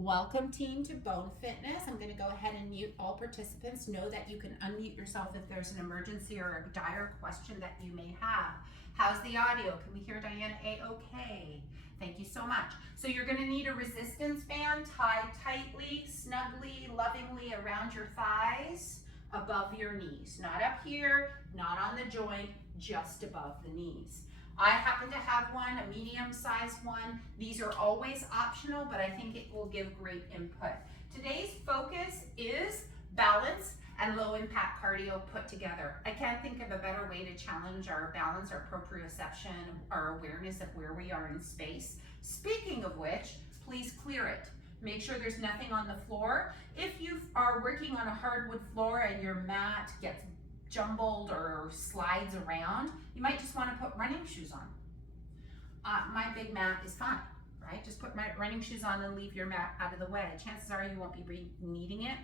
Welcome team to Bone Fitness. I'm going to go ahead and mute all participants. Know that you can unmute yourself if there's an emergency or a dire question that you may have. How's the audio? Can we hear Diana A-okay? Thank you so much. So you're going to need a resistance band tied tightly, snugly, lovingly around your thighs, above your knees. Not up here, not on the joint, just above the knees. I happen to have one, a medium-sized one. These are always optional, but I think it will give great input. Today's focus is balance and low-impact cardio put together. I can't think of a better way to challenge our balance, our proprioception, our awareness of where we are in space. Speaking of which, please clear it. Make sure there's nothing on the floor. If you are working on a hardwood floor and your mat gets jumbled or slides around, you might just want to put running shoes on. My big mat is fine, right? Just put my running shoes on and leave your mat out of the way. Chances are you won't be needing it,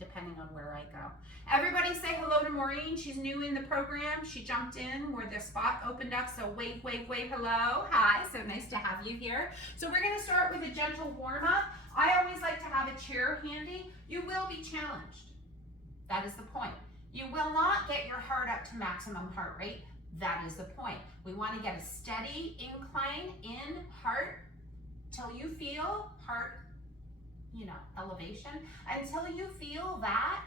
depending on where I go. Everybody say hello to Maureen. She's new in the program. She jumped in where the spot opened up, so wave, wave, wave, hello. Hi, so nice to have you here. So we're gonna start with a gentle warm-up. I always like to have a chair handy. You will be challenged. That is the point. You will not get your heart up to maximum heart rate. That is the point. We want to get a steady incline in heart till you feel heart, elevation. Until you feel that,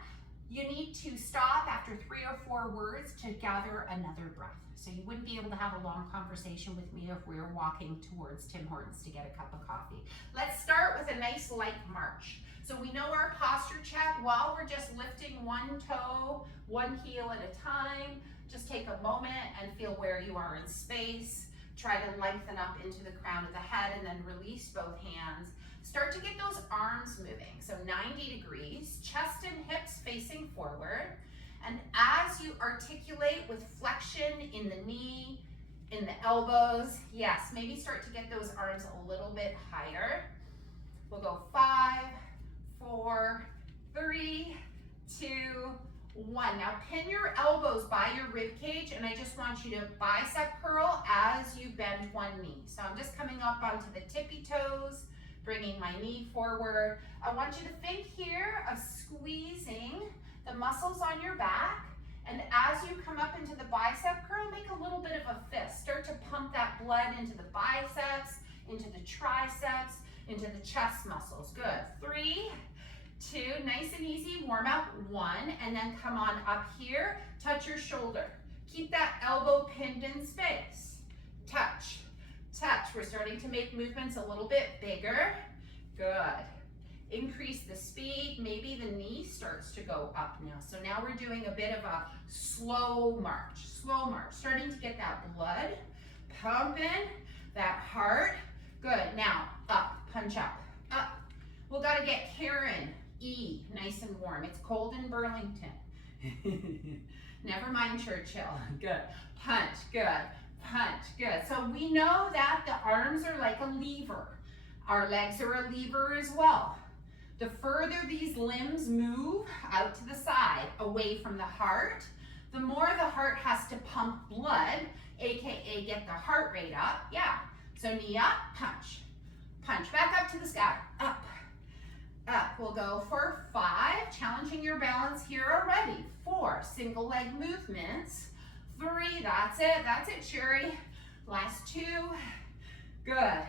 you need to stop after 3 or 4 words to gather another breath. So you wouldn't be able to have a long conversation with me if we were walking towards Tim Hortons to get a cup of coffee. Let's start with a nice light march. So we know our posture check while we're just lifting one toe, one heel at a time. Just take a moment and feel where you are in space. Try to lengthen up into the crown of the head and then release both hands. Start to get those arms moving. So 90 degrees, chest and hips facing forward. And as you articulate with flexion in the knee, in the elbows, yes, maybe start to get those arms a little bit higher. We'll go 5, 4, 3, 2, 1. Now pin your elbows by your rib cage, and I just want you to bicep curl as you bend one knee. So I'm just coming up onto the tippy toes, bringing my knee forward. I want you to think here of squeezing the muscles on your back, and as you come up into the bicep curl, make a little bit of a fist. Start to pump that blood into the biceps, into the triceps, into the chest muscles. Good. 3, 2, nice and easy, warm up. 1, and then come on up here, touch your shoulder. Keep that elbow pinned in space. Touch, touch. We're starting to make movements a little bit bigger. Good. Increase the speed. Maybe the knee starts to go up now. So now we're doing a bit of a slow march, starting to get that blood pumping, that heart. Good. Now up, punch up, up. We've got to get Karen, E, nice and warm. It's cold in Burlington. Never mind Churchill. Good. Punch, good. Punch, good. So we know that the arms are like a lever. Our legs are a lever as well. The further these limbs move out to the side, away from the heart, the more the heart has to pump blood, AKA get the heart rate up. Yeah. So knee up, punch. Punch back up to the sky. Up. Up. We'll go for 5, challenging your balance here already. 4, single leg movements. 3, that's it, Sherry. Last 2, good.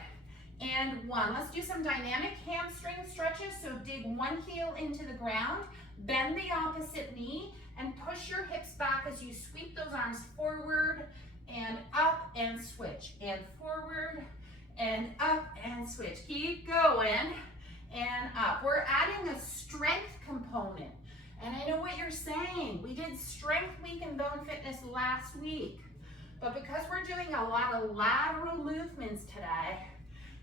And 1, let's do some dynamic hamstring stretches. So dig one heel into the ground, bend the opposite knee, and push your hips back as you sweep those arms forward and up and switch. And forward and up and switch. Keep going. And up. We're adding a strength component. And I know what you're saying. We did strength week in Bone Fitness last week. But because we're doing a lot of lateral movements today,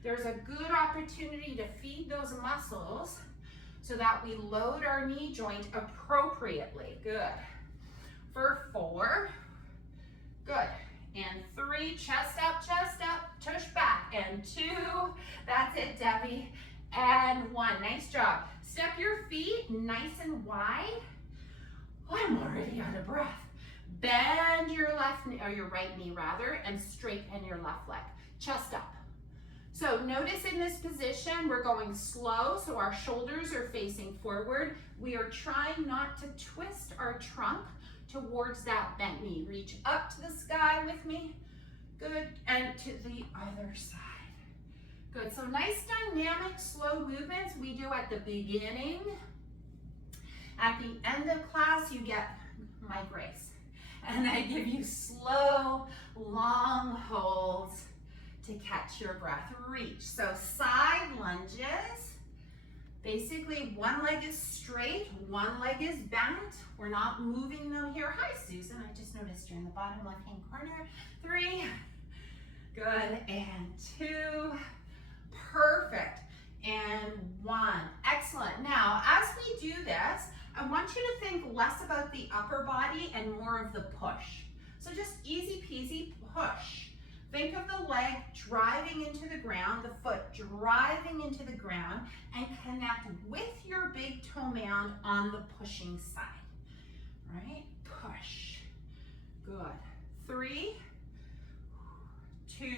there's a good opportunity to feed those muscles so that we load our knee joint appropriately. Good. For 4, good. And 3, chest up, tush back. And 2, that's it, Debbie. And 1, nice job. Step your feet nice and wide. I'm already out of breath. Bend your left knee, or your right knee rather, and straighten your left leg. Chest up. So notice in this position, we're going slow, so our shoulders are facing forward. We are trying not to twist our trunk towards that bent knee. Reach up to the sky with me. Good, and to the other side. Good, so nice dynamic slow movements we do at the beginning. At the end of class, you get my grace. And I give you slow, long holds to catch your breath. Reach. So side lunges. Basically, one leg is straight, one leg is bent. We're not moving them here. Hi, Susan. I just noticed you're in the bottom left-hand corner. 3. Good. And 2. Perfect. And 1. Excellent. Now, as we do this, I want you to think less about the upper body and more of the push. So just easy peasy push. Think of the leg driving into the ground, the foot driving into the ground, and connect with your big toe mound on the pushing side. Right? Push. Good. 3, 2,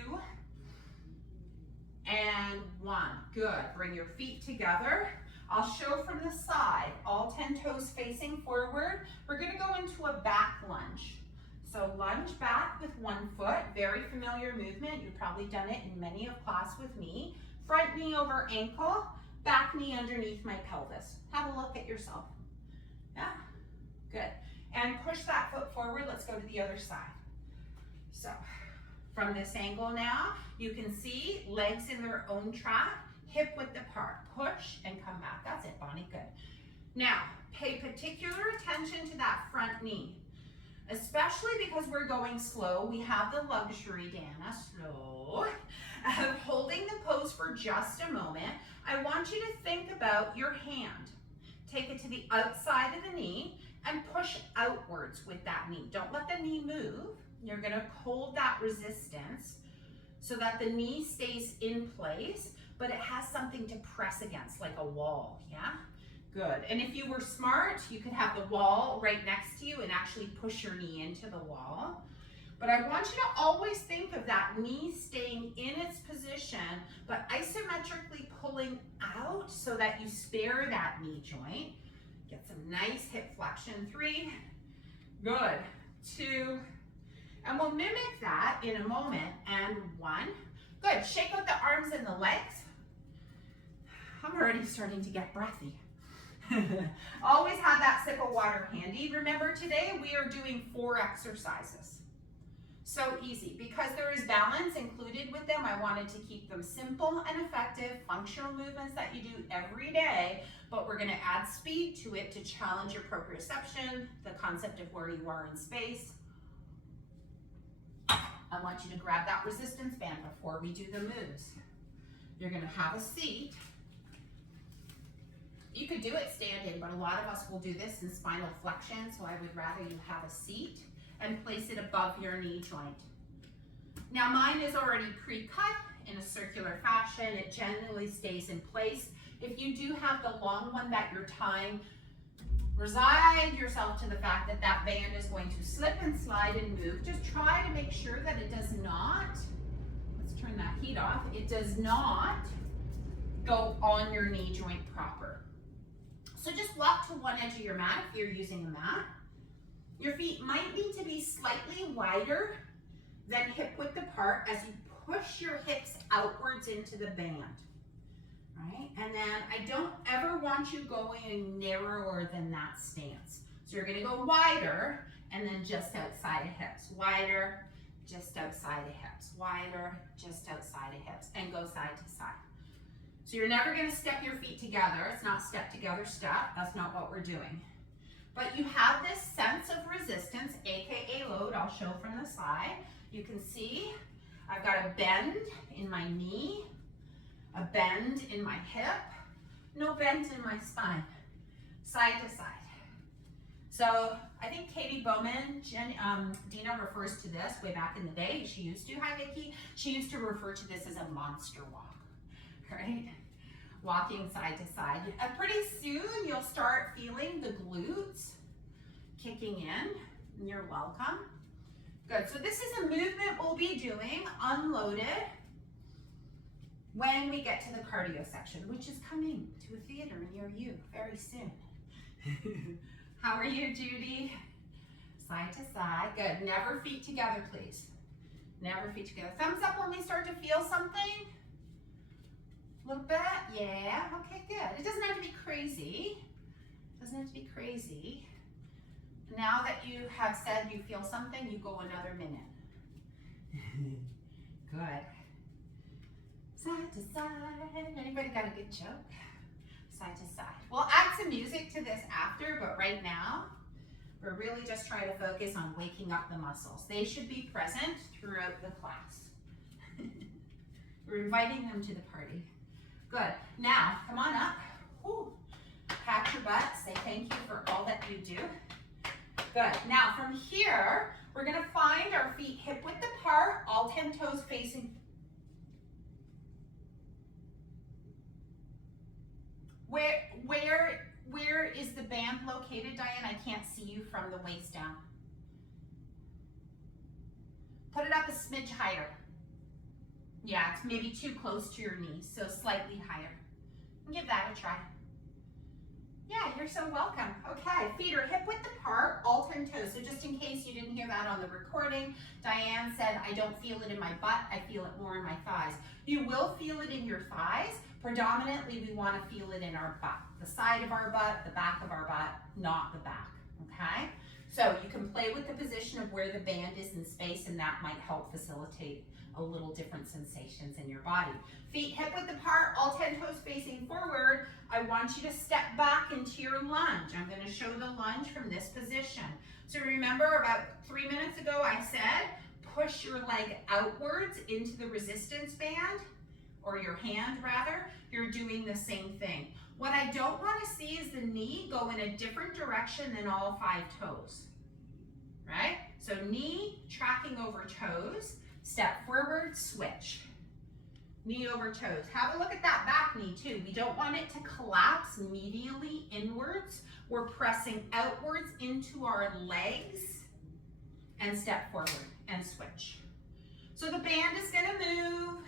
and 1. Good. Bring your feet together. I'll show from the side, all 10 toes facing forward. We're going to go into a back lunge. So lunge back with one foot, very familiar movement. You've probably done it in many of class with me. Front knee over ankle, back knee underneath my pelvis. Have a look at yourself. Yeah, good. And push that foot forward. Let's go to the other side. So from this angle now, you can see legs in their own track. Hip width apart, push and come back. That's it, Bonnie, good. Now, pay particular attention to that front knee, especially because we're going slow. We have the luxury, Dana, slow, of holding the pose for just a moment. I want you to think about your hand. Take it to the outside of the knee and push outwards with that knee. Don't let the knee move. You're gonna hold that resistance so that the knee stays in place, but it has something to press against, like a wall, yeah? Good, and if you were smart, you could have the wall right next to you and actually push your knee into the wall. But I want you to always think of that knee staying in its position, but isometrically pulling out so that you spare that knee joint. Get some nice hip flexion. 3, good, 2, and we'll mimic that in a moment, and 1. Good, shake out the arms and the legs. I'm already starting to get breathy. Always have that sip of water handy. Remember, today we are doing 4 exercises. So easy. Because there is balance included with them, I wanted to keep them simple and effective, functional movements that you do every day, but we're going to add speed to it to challenge your proprioception, the concept of where you are in space. I want you to grab that resistance band before we do the moves. You're going to have a seat. You could do it standing, but a lot of us will do this in spinal flexion, so I would rather you have a seat and place it above your knee joint. Now mine is already pre-cut in a circular fashion. It generally stays in place. If you do have the long one that you're tying, resign yourself to the fact that that band is going to slip and slide and move. Just try to make sure that it does not, let's turn that heat off, it does not go on your knee joint proper. So just walk to one edge of your mat if you're using a mat. Your feet might need to be slightly wider than hip width apart as you push your hips outwards into the band, right? And then I don't ever want you going narrower than that stance. So you're gonna go wider and then just outside of hips, wider, just outside of hips, wider, just outside of hips, and go side to side. So you're never gonna step your feet together. It's not step together step. That's not what we're doing. But you have this sense of resistance, AKA load. I'll show from the side. You can see I've got a bend in my knee, a bend in my hip, no bend in my spine, side to side. So I think Katie Bowman, Dina refers to this way back in the day. She used to, hi Vicki, she used to refer to this as a monster walk. Right? Walking side to side. Pretty soon you'll start feeling the glutes kicking in. You're welcome. Good. So this is a movement we'll be doing unloaded. when we get to the cardio section, which is coming to a theater near you very soon. How are you, Judy? Side to side. Good. Never feet together, please. Never feet together. Thumbs up when we start to feel something. A little bit. Yeah. Okay, good. It doesn't have to be crazy. It doesn't have to be crazy. Now that you have said you feel something, you go another minute. Good. Side to side. Anybody got a good joke? Side to side. We'll add some music to this after, but right now, we're really just trying to focus on waking up the muscles. They should be present throughout the class. We're inviting them to the party. Good. Now, come on up. Woo. Pat your butt. Say thank you for all that you do. Good. Now, from here, we're going to find our feet hip width apart, all 10 toes facing. Where is the band located, Diane? I can't see you from the waist down. Put it up a smidge higher. Yeah, it's maybe too close to your knees, so slightly higher. Give that a try. Yeah, you're so welcome. Okay, feet are hip width apart, all 10 toes. So just in case you didn't hear that on the recording, Diane said, I don't feel it in my butt, I feel it more in my thighs. You will feel it in your thighs. Predominantly, we want to feel it in our butt. The side of our butt, the back of our butt, not the back, okay? So you can play with the position of where the band is in space, and that might help facilitate a little different sensations in your body. Feet hip width apart, all 10 toes facing forward. I want you to step back into your lunge. I'm going to show the lunge from this position. So remember about 3 minutes ago I said, push your leg outwards into the resistance band, or your hand rather. You're doing the same thing. What I don't want to see is the knee go in a different direction than all 5 toes, right? So knee tracking over toes, step forward, switch. Knee over toes. Have a look at that back knee too. We don't want it to collapse medially inwards. We're pressing outwards into our legs and step forward and switch. So the band is going to move.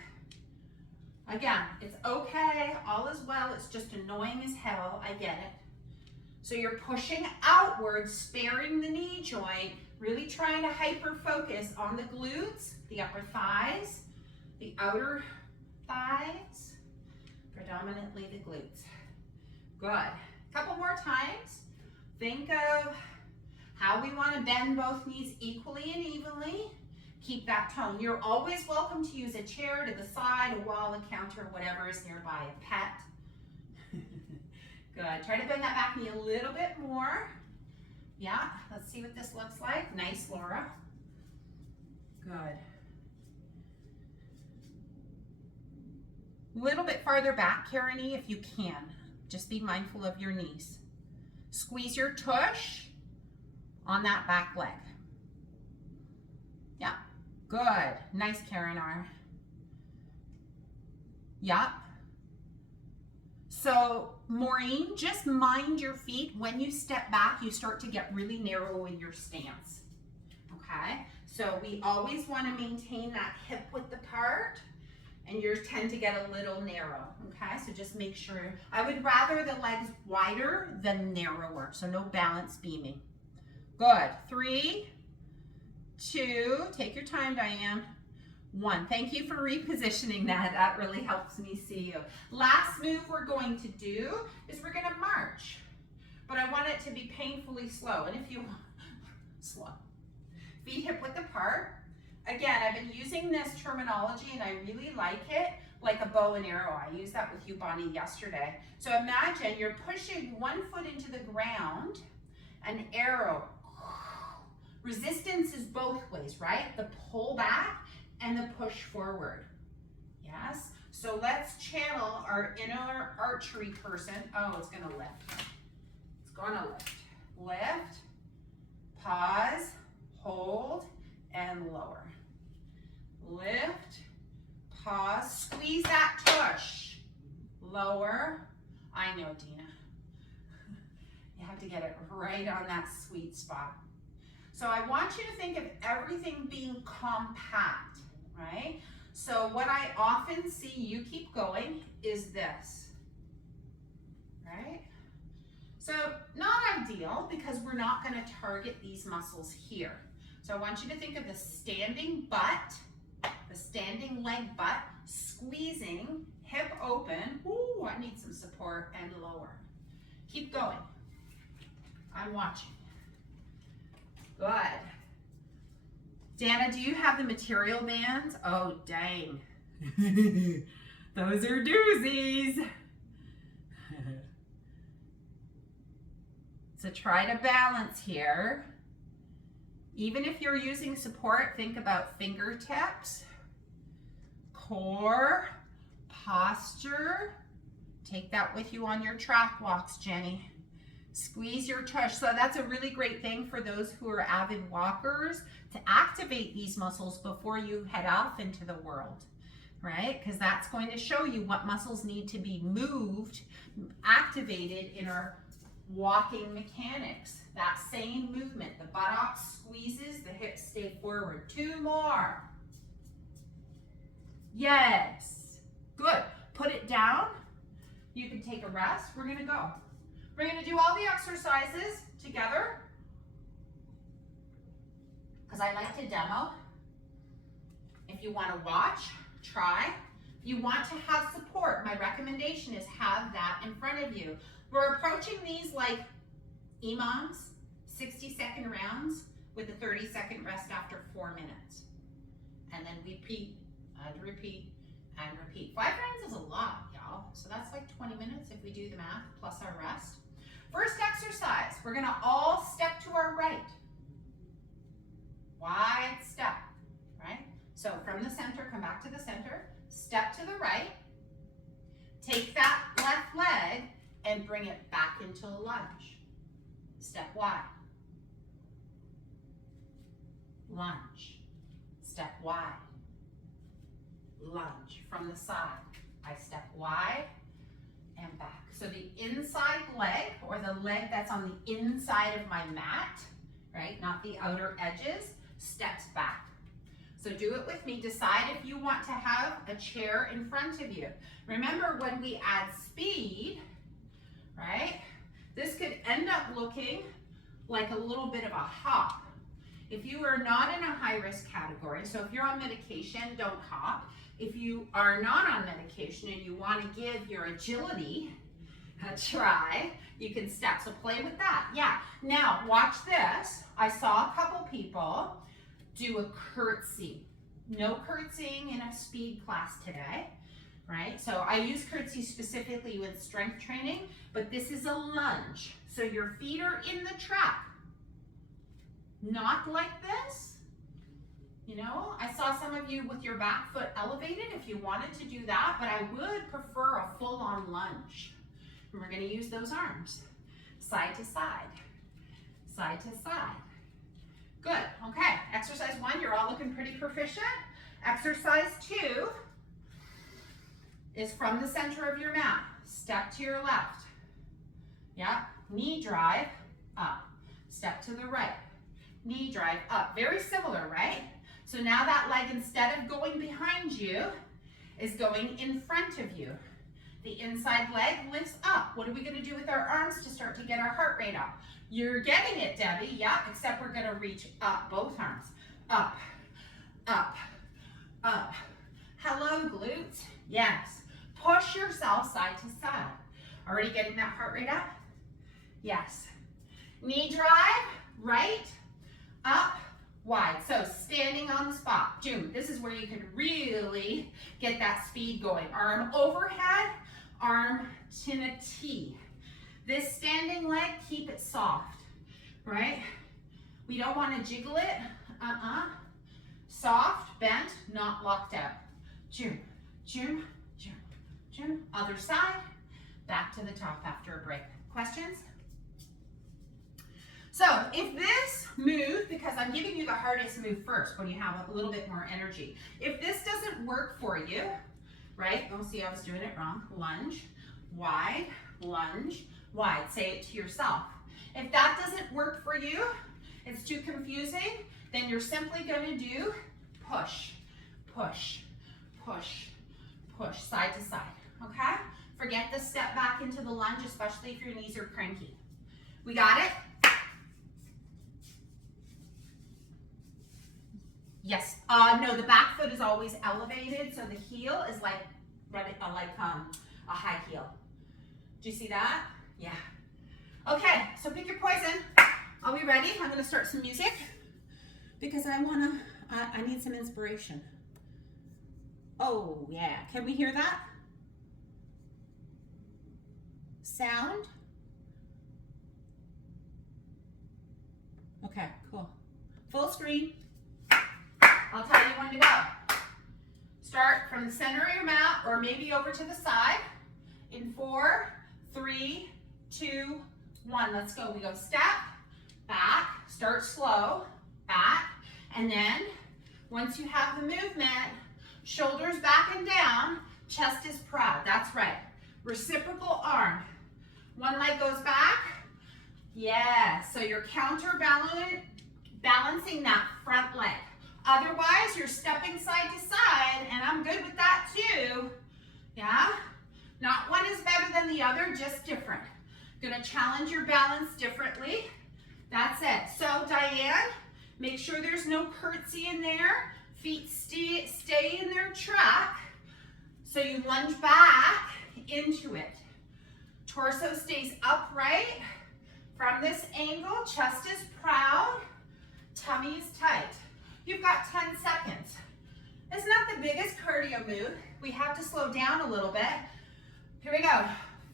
Again, it's okay, all is well, it's just annoying as hell, I get it. So you're pushing outwards, sparing the knee joint, really trying to hyper focus on the glutes, the upper thighs, the outer thighs, predominantly the glutes. Good. Couple more times. Think of how we want to bend both knees equally and evenly. Keep that tone. You're always welcome to use a chair to the side, a wall, a counter, whatever is nearby, a pet. Good. Try to bend that back knee a little bit more. Yeah, let's see what this looks like. Nice, Laura. Good. A little bit farther back, Karanie, if you can. Just be mindful of your knees. Squeeze your tush on that back leg. Yeah. Good. Nice, Karen R. Yep. So, Maureen, just mind your feet. When you step back, you start to get really narrow in your stance. Okay? So, we always want to maintain that hip width apart, and yours tend to get a little narrow. Okay? So, just make sure. I would rather the legs wider than narrower. So, no balance beaming. Good. 3, 2, take your time, Diane. 1. Thank you for repositioning that. That really helps me see you. Last move we're going to do is we're going to march. But I want it to be painfully slow. And if you want, slow. Feet hip width apart. Again, I've been using this terminology and I really like it, like a bow and arrow. I used that with you, Bonnie, yesterday. So imagine you're pushing one foot into the ground, an arrow. Resistance is both ways, right? The pull back and the push forward. Yes? So let's channel our inner archery person. Oh, it's gonna lift. It's gonna lift. Lift, pause, hold, and lower. Lift, pause, squeeze that tush. Lower. I know, Dina. You have to get it right on that sweet spot. So I want you to think of everything being compact, right? So what I often see you keep going is this, right? So not ideal because we're not going to target these muscles here. So I want you to think of the standing butt, the standing leg butt, squeezing, hip open. Ooh, I need some support, and lower. Keep going. I'm watching. Good. Dana, do you have the material bands? Oh, dang. Those are doozies. So try to balance here. Even if you're using support, think about fingertips, core, posture. Take that with you on your track walks, Jenny. Squeeze your tush. So that's a really great thing for those who are avid walkers to activate these muscles before you head off into the world, right? Because that's going to show you what muscles need to be moved, activated in our walking mechanics. That same movement, the buttocks squeezes, the hips stay forward. 2 more. Yes. Good. Put it down. You can take a rest. We're going to go. We're going to do all the exercises together because I like to demo. If you want to watch, try. If you want to have support, my recommendation is have that in front of you. We're approaching these like imams, 60-second rounds with a 30-second rest after 4 minutes. And then repeat and repeat and repeat. 5 rounds is a lot, y'all. So that's like 20 minutes if we do the math plus our rest. First exercise, we're gonna all step to our right. Wide step, right? So from the center, come back to the center, step to the right, take that left leg and bring it back into a lunge. Step wide. Lunge. Step wide. Lunge. From the side, I step wide and back. So the inside leg, or the leg that's on the inside of my mat, right, not the outer edges, steps back. So do it with me. Decide if you want to have a chair in front of you. Remember, when we add speed, right, this could end up looking like a little bit of a hop. If you are not in a high-risk category, so if you're on medication, don't hop. If you are not on medication and you want to give your agility a try, you can step. So play with that. Yeah. Now, watch this. I saw a couple people do a curtsy. No curtsying in a speed class today, right? So I use curtsy specifically with strength training, but this is a lunge. So your feet are in the track. Not like this. You know, I saw some of you with your back foot elevated if you wanted to do that, but I would prefer a full-on lunge. And we're going to use those arms. Side to side. Side to side. Good. Okay. Exercise 1, you're all looking pretty proficient. Exercise 2 is from the center of your mat. Step to your left. Yeah. Knee drive up. Step to the right. Knee drive up. Very similar, right? So now that leg, instead of going behind you, is going in front of you. The inside leg lifts up. What are we going to do with our arms to start to get our heart rate up? You're getting it, Debbie. Yeah, except we're going to reach up, both arms. Up, up, up. Hello, glutes. Yes. Push yourself side to side. Already getting that heart rate up? Yes. Knee drive, right, up, wide. So standing on the spot. June, this is where you can really get that speed going. Arm overhead, arm to a T. This standing leg, keep it soft, right? We don't want to jiggle it. Soft, bent, not locked out. June, June, June, June. Other side, back to the top after a break. Questions? So if this move, because I'm giving you the hardest move first when you have a little bit more energy. If this doesn't work for you, right? Oh, see, I was doing it wrong. Lunge, wide, lunge, wide. Say it to yourself. If that doesn't work for you, it's too confusing, then you're simply going to do push, push, push, push, side to side, okay? Forget the step back into the lunge, especially if your knees are cranky. We got it? Yes. No, the back foot is always elevated, so the heel is like a high heel. Do you see that? Yeah. Okay, so pick your poison. Are we ready? I'm gonna start some music because I need some inspiration. Oh yeah, can we hear that? Sound? Okay, cool. Full screen. I'll tell you when to go. Start from the center of your mat or maybe over to the side. In 4, 3, 2, 1. Let's go. We go step, back, start slow, back, and then once you have the movement, shoulders back and down, chest is proud. That's right. Reciprocal arm. One leg goes back. Yeah, so you're balancing that front leg. Otherwise, you're stepping side to side, and I'm good with that too. Yeah? Not one is better than the other, just different. Gonna challenge your balance differently. That's it. So, Diane, make sure there's no curtsy in there. Feet stay in their track. So you lunge back into it. Torso stays upright. From this angle, chest is proud, tummy is tight. You've got 10 seconds. It's not the biggest cardio move. We have to slow down a little bit. Here we go.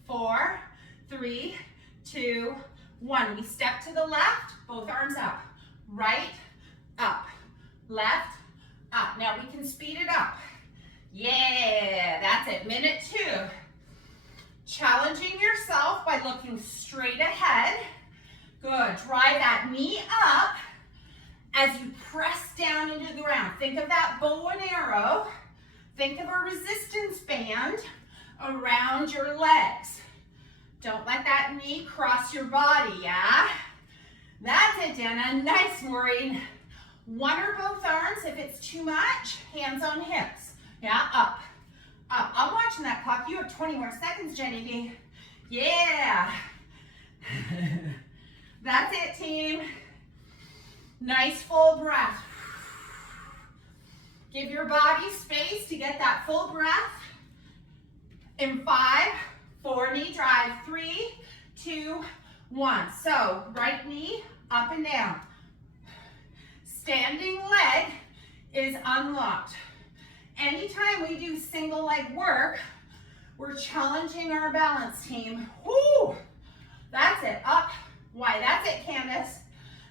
4, 3, 2, 1. We step to the left, both arms up. Right, up. Left, up. Now we can speed it up. Yeah, that's it. Minute 2. Challenging yourself by looking straight ahead. Good. Drive that knee up as you press down into the ground. Think of that bow and arrow. Think of a resistance band around your legs. Don't let that knee cross your body, yeah? That's it, Dana. Nice, Maureen. One or both arms. If it's too much, hands on hips. Yeah, up. Up. I'm watching that clock. You have 20 more seconds, Jenny B. Yeah. That's it, team. Nice full breath. Give your body space to get that full breath. In 5, 4, knee drive. 3, 2, 1. So, right knee up and down. Standing leg is unlocked. Anytime we do single leg work, we're challenging our balance, team. Woo! That's it. Up. Why? That's it, Candace.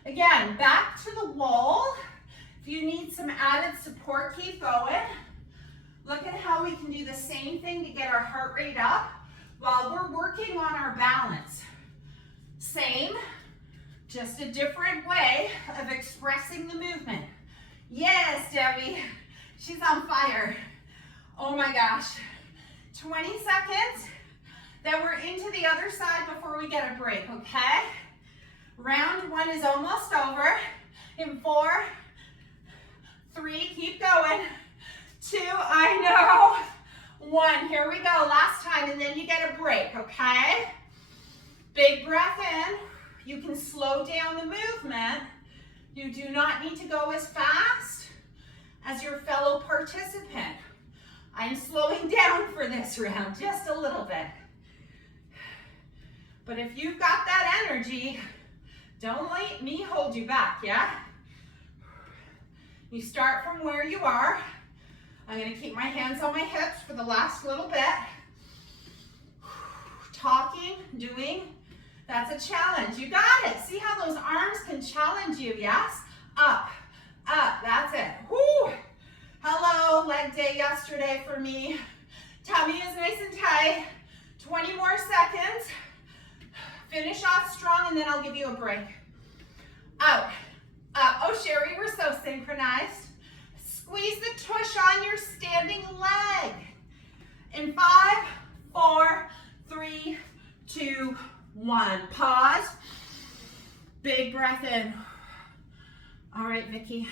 Again, back to the wall. If you need some added support, keep going. Look at how we can do the same thing to get our heart rate up while we're working on our balance. Same, just a different way of expressing the movement. Yes, Debbie. She's on fire. Oh my gosh. 20 seconds. Then we're into the other side before we get a break, okay? Round 1 is almost over. In 4, 3, keep going. 2, I know. 1, here we go, last time, and then you get a break, okay? Big breath in. You can slow down the movement. You do not need to go as fast as your fellow participant. I'm slowing down for this round, just a little bit. But if you've got that energy, don't let me hold you back, yeah? You start from where you are. I'm gonna keep my hands on my hips for the last little bit. Talking, doing, that's a challenge. You got it. See how those arms can challenge you, yes? Up, up, that's it. Woo! Hello, leg day yesterday for me. Tummy is nice and tight. 20 more seconds. Finish off strong and then I'll give you a break. Out, up. Oh, Sherry, we're so synchronized. Squeeze the tush on your standing leg. In 5, 4, 3, 2, 1. Pause. Big breath in. All right, Vicki.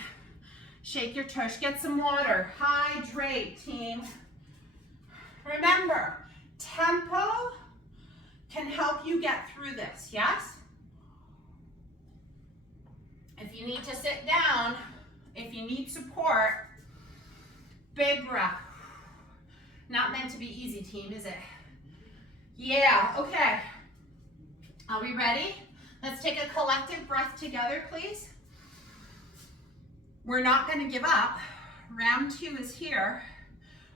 Shake your tush, get some water. Hydrate, team. Remember, tempo can help you get through this, yes? If you need to sit down, if you need support, big breath. Not meant to be easy, team, is it? Yeah, okay. Are we ready? Let's take a collective breath together, please. We're not going to give up. Round 2 is here.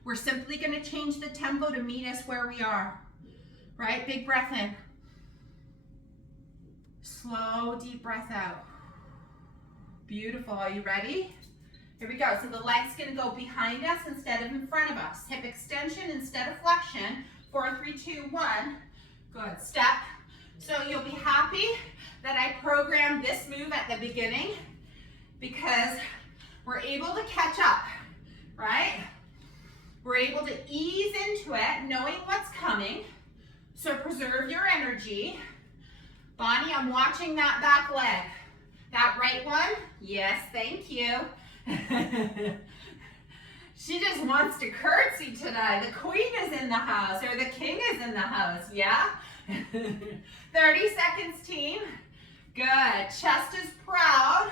We're simply going to change the tempo to meet us where we are. Right? Big breath in. Slow, deep breath out. Beautiful. Are you ready? Here we go. So the leg's going to go behind us instead of in front of us. Hip extension instead of flexion. 4, 3, 2, 1. Good. Step. So you'll be happy that I programmed this move at the beginning because we're able to catch up, right? We're able to ease into it, knowing what's coming. So preserve your energy. Bonnie, I'm watching that back leg. That right one? Yes, thank you. She just wants to curtsy today. The queen is in the house, or the king is in the house, yeah? 30 seconds, team. Good. Chest is proud.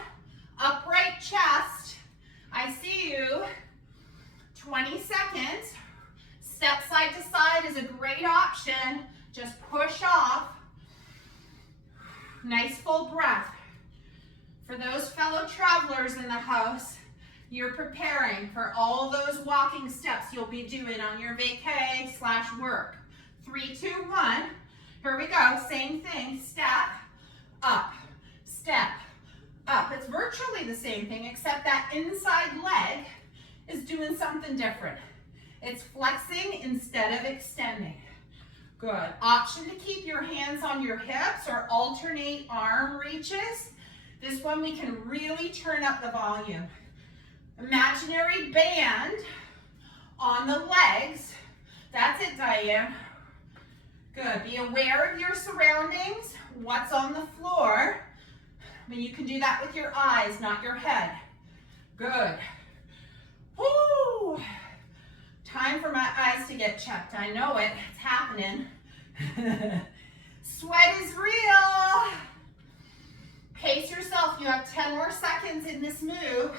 Upright chest. I see you. 20 seconds. Step side to side is a great option. Just push off. Nice full breath. For those fellow travelers in the house, you're preparing for all those walking steps you'll be doing on your vacay/work. 3, 2, 1. Here we go. Same thing. Step up. Step up. It's virtually the same thing, except that inside leg is doing something different. It's flexing instead of extending. Good. Option to keep your hands on your hips or alternate arm reaches. This one we can really turn up the volume. Imaginary band on the legs. That's it, Diane. Good. Be aware of your surroundings, what's on the floor. I mean, you can do that with your eyes, not your head. Good. Woo! Time for my eyes to get checked. I know it. It's happening. Sweat is real. Pace yourself. You have 10 more seconds in this move.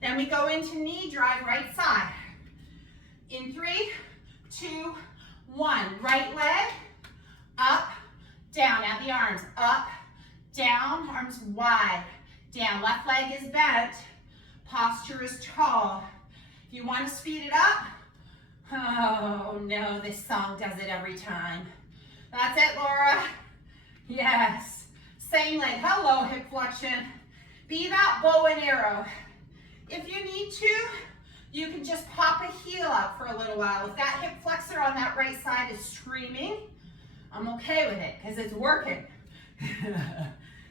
Then we go into knee drive, right side. In 3, 2, 1. Right leg, up, down. Add the arms. Up, down, arms wide. Down. Left leg is bent. Posture is tall. If you want to speed it up, oh no, this song does it every time. That's it, Laura. Yes. Same leg. Hello, hip flexion. Be that bow and arrow. If you need to, you can just pop a heel up for a little while. If that hip flexor on that right side is screaming, I'm okay with it because it's working.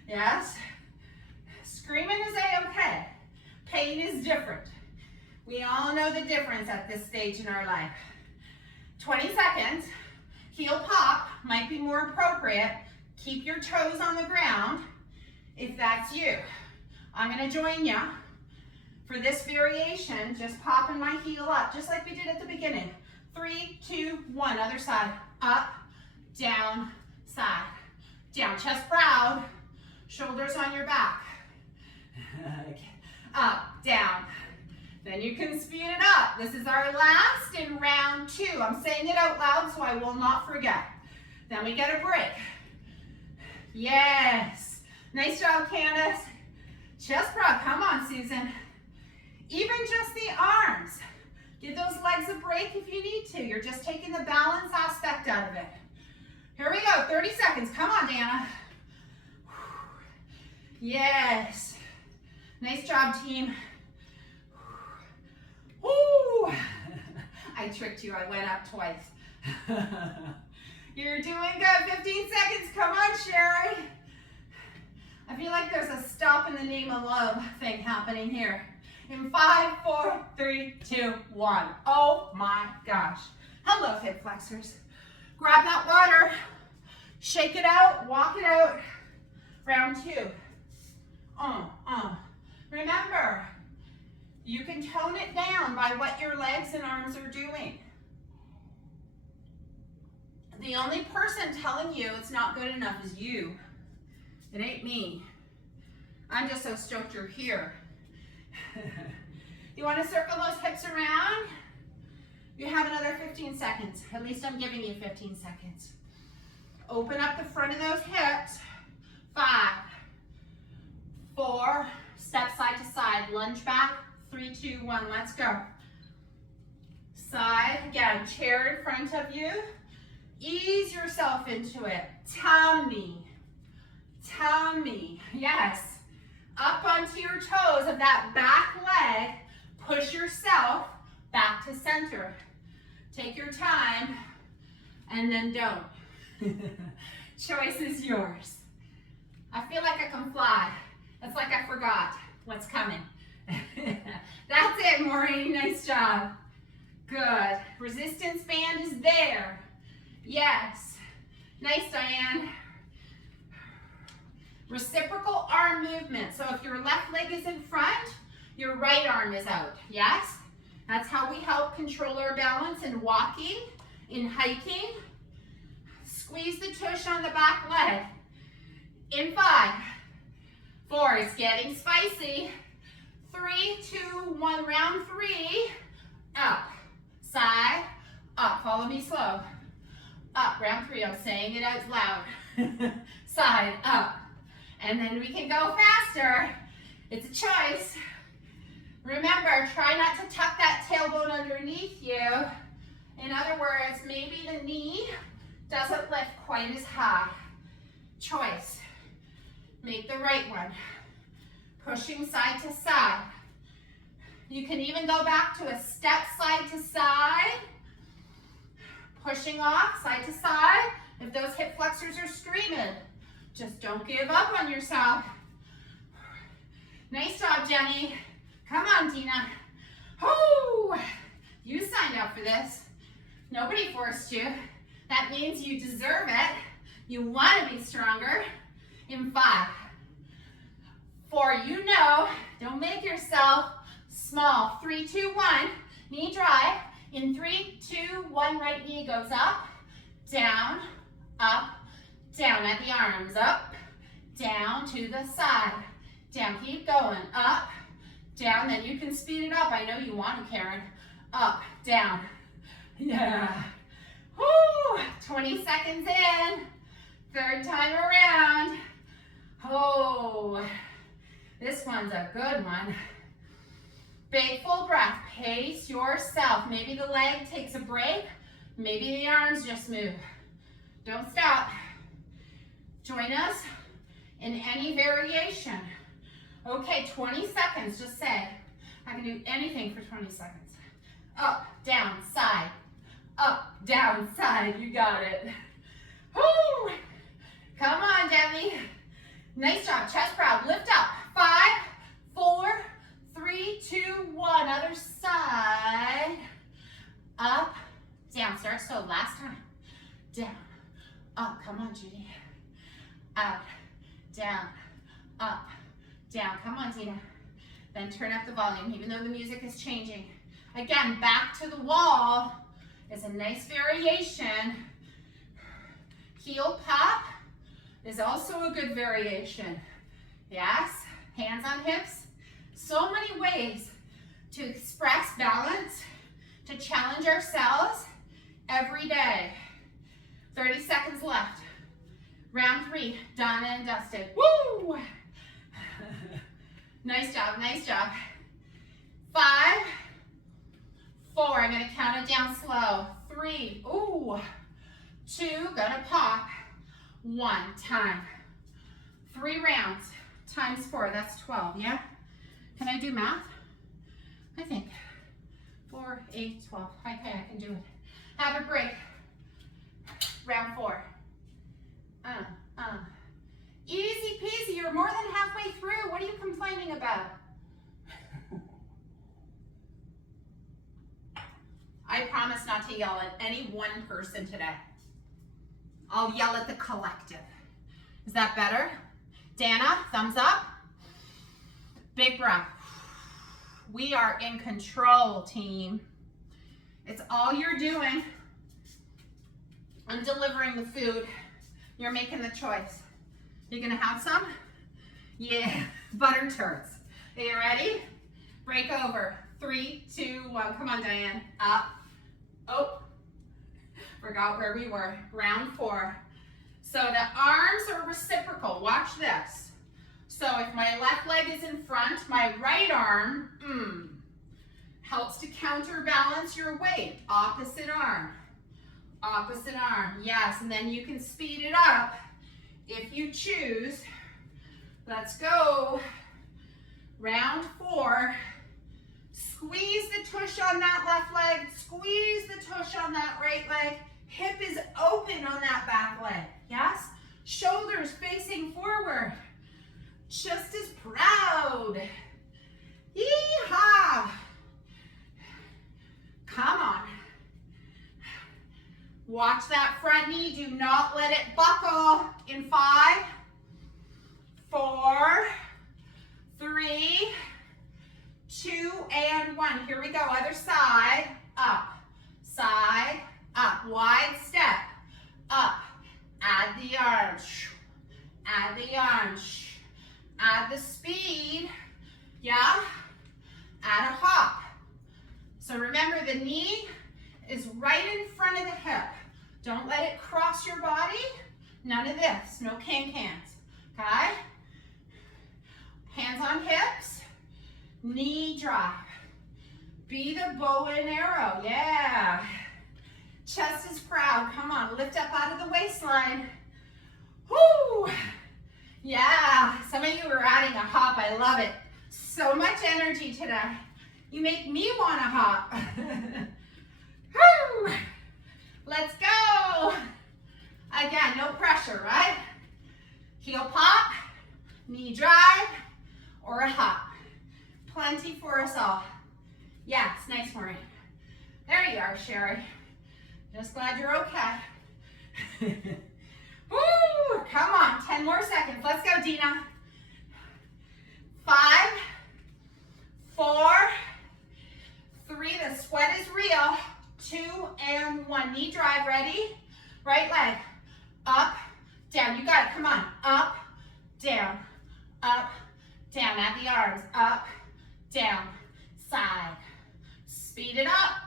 Yes? Screaming is a-okay. Pain is different. We all know the difference at this stage in our life. 20 seconds. Heel pop might be more appropriate. Keep your toes on the ground if that's you. I'm going to join you. For this variation, just popping my heel up, just like we did at the beginning. 3, 2, 1, other side. Up, down, side. Down, chest proud, shoulders on your back. Up, down. Then you can speed it up. This is our last in round 2. I'm saying it out loud so I will not forget. Then we get a break. Yes. Nice job, Candace. Chest proud. Come on, Susan. Even just the arms. Give those legs a break if you need to. You're just taking the balance aspect out of it. Here we go, 30 seconds. Come on, Dana. Yes. Nice job, team. Woo! I tricked you, I went up twice. You're doing good, 15 seconds. Come on, Sherry. I feel like there's a stop in the name of love thing happening here. In 5, 4, 3, 2, 1. Oh my gosh. Hello, hip flexors. Grab that water, shake it out, walk it out. Round 2. Remember, You can tone it down by what your legs and arms are doing. The only person telling you it's not good enough is you. It ain't me. I'm just so stoked you're here. You want to circle those hips around? You have another 15 seconds. At least I'm giving you 15 seconds. Open up the front of those hips. 5, 4, step side to side, lunge back. 3, 2, 1, let's go. Side, again, chair in front of you. Ease yourself into it. Tummy, tummy, yes. Up onto your toes of that back leg. Push yourself back to center. Take your time, and then don't. Choice is yours. I feel like I can fly. It's like I forgot what's coming. That's it, Maureen, nice job. Good, resistance band is there. Yes, nice, Diane. Reciprocal arm movement. So if your left leg is in front, your right arm is out, yes? That's how we help control our balance in walking, in hiking. Squeeze the tush on the back leg. In 5, 4, it's getting spicy. 3, 2, 1, round 3, up, side, up, follow me slow. Up, round 3, I'm saying it out loud. Side, up. And then we can go faster. It's a choice. Remember, try not to tuck that tailbone underneath you. In other words, maybe the knee doesn't lift quite as high. Choice. Make the right one. Pushing side to side. You can even go back to a step side to side. Pushing off side to side. If those hip flexors are screaming, just don't give up on yourself. Nice job, Jenny. Come on, Tina. Whoo! You signed up for this. Nobody forced you. That means you deserve it. You want to be stronger. In 5, 4, you know, don't make yourself small. 3, 2, 1, knee drive. In 3, 2, 1, right knee goes up, down, at the arms, up, down to the side, down, keep going, up, down, then you can speed it up. I know you want to, Karen. Up, down, yeah. Woo! 20 seconds in, 3rd time around. Oh, this one's a good one. Big full breath, pace yourself. Maybe the leg takes a break, maybe the arms just move. Don't stop. Join us in any variation. Okay, 20 seconds, just say, I can do anything for 20 seconds. Up, down, side, you got it. Woo! Come on, Demi. Nice job, chest proud, lift up. 5, 4, 3, 2, 1, other side. Up, down, start slow, last time. Down, up, come on, Judy. Out, down, up, down, come on, Tina. Then turn up the volume, even though the music is changing. Again, back to the wall is a nice variation. Heel pop is also a good variation. Yes, hands on hips. So many ways to express balance, to challenge ourselves every day. 30 seconds left. Round 3, done and dusted. Woo! Nice job, nice job. 5, 4, I'm gonna count it down slow. 3, ooh, 2, gonna pop. 1, time. 3 rounds, times 4, that's 12, yeah? Can I do math? I think. 4, 8, 12, okay, I can do it. Have a break. Round 4. Easy peasy, you're more than halfway through. What are you complaining about? I promise not to yell at any one person today. I'll yell at the collective. Is that better? Dana, thumbs up. Big breath. We are in control, team. It's all you're doing. I'm delivering the food. You're making the choice. You gonna have some? Yeah, butter turds. Are you ready? Break over. 3, 2, 1. Come on, Diane. Up. Oh, forgot where we were. Round 4. So the arms are reciprocal. Watch this. So if my left leg is in front, my right arm helps to counterbalance your weight. Opposite arm. Opposite arm. Yes, and then you can speed it up if you choose. Let's go. Round 4. Squeeze the tush on that left leg. Squeeze the tush on that right leg. Hip is open on that back leg. Yes? Shoulders facing forward. Just as proud. Yee-haw. Come on. Watch that front knee. Do not let it buckle. In 5, 4, 3, 2, and 1. Here we go. Other side. Up. Side. Up. Wide step. Up. Add the arms. Add the arms. Add the speed. Yeah. Add a hop. So remember, the knee is right in front of the hip. Don't let it cross your body. None of this. No can-cans. Okay? Hands on hips. Knee drive. Be the bow and arrow. Yeah. Chest is proud. Come on. Lift up out of the waistline. Whoo! Yeah. Some of you are adding a hop. I love it. So much energy today. You make me want to hop. Woo! Let's go. Again, no pressure, right? Heel pop, knee drive, or a hop. Plenty for us all. Yes, nice, Maureen. There you are, Sherry. Just glad you're okay. Woo! Come on, 10 more seconds. Let's go, Dina. 5, 4, 3, the sweat is real. 2 and 1. Knee drive, ready? Right leg. Up, down. You got it. Come on. Up, down. Up, down. Add the arms. Up, down. Side. Speed it up.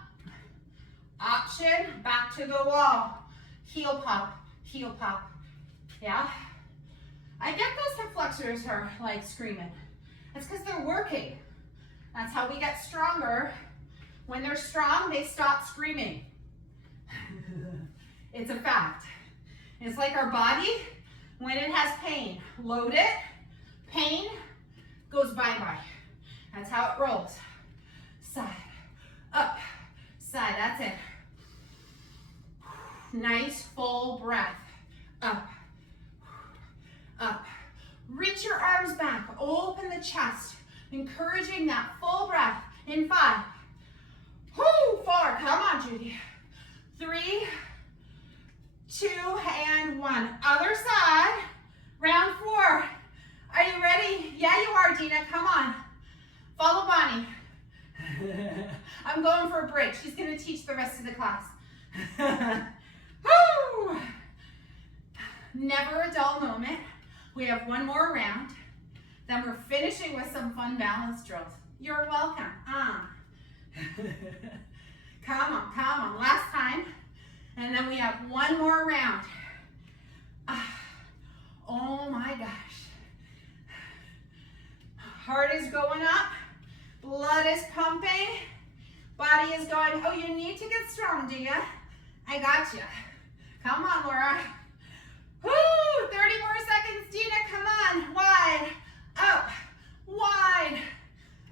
Option. Back to the wall. Heel pop. Heel pop. Yeah? I get those hip flexors are like screaming. That's because they're working. That's how we get stronger. When they're strong, they stop screaming. It's a fact. It's like our body, when it has pain, load it, pain goes bye-bye. That's how it rolls. Side, up, side, that's it. Nice full breath. Up, up. Reach your arms back, open the chest, encouraging that full breath. In 5, 4, come on, Judy. 3, 2, and 1. Other side, round 4. Are you ready? Yeah, you are, Dina, come on. Follow Bonnie. I'm going for a break. She's gonna teach the rest of the class. Woo! Never a dull moment. We have one more round. Then we're finishing with some fun balance drills. You're welcome. Come on, come on. Last time. And then we have one more round. Oh my gosh. Heart is going up. Blood is pumping. Body is going, oh, you need to get strong, do ya? I got you. Come on, Laura. Woo! 30 more seconds, Dina. Come on. Wide. Up. Wide.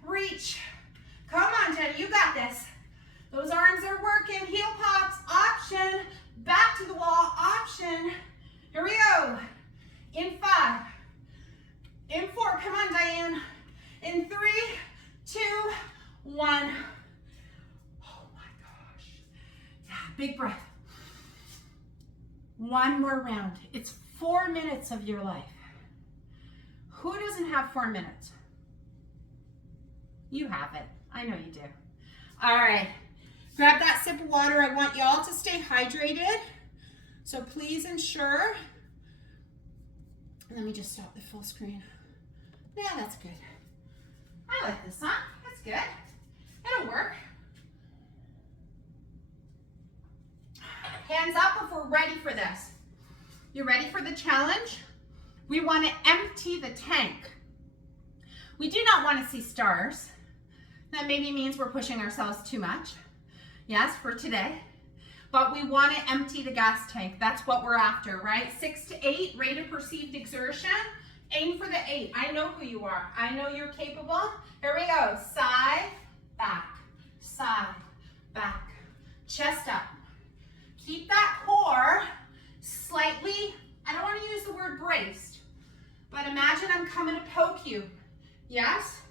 Reach. Come on, Jenny. You got this. Those arms are working. Heel pops. Option. Back to the wall. Option. Here we go. In 5. In 4. Come on, Diane. In 3, 2, 1. Oh my gosh. Yeah, big breath. One more round. It's 4 minutes of your life. Who doesn't have 4 minutes? You have it. I know you do. All right, grab that sip of water. I want y'all to stay hydrated. So please ensure. Let me just stop the full screen. Yeah, that's good. I like this one. That's good. It'll work. Hands up if we're ready for this. You ready for the challenge? We want to empty the tank. We do not want to see stars. That maybe means we're pushing ourselves too much. Yes, for today. But we want to empty the gas tank. That's what we're after, right? 6 to 8, rate of perceived exertion. Aim for the 8. I know who you are. I know you're capable. Here we go. Side, back, chest up. Keep that core slightly, I don't want to use the word braced, but imagine I'm coming to poke you. Yes?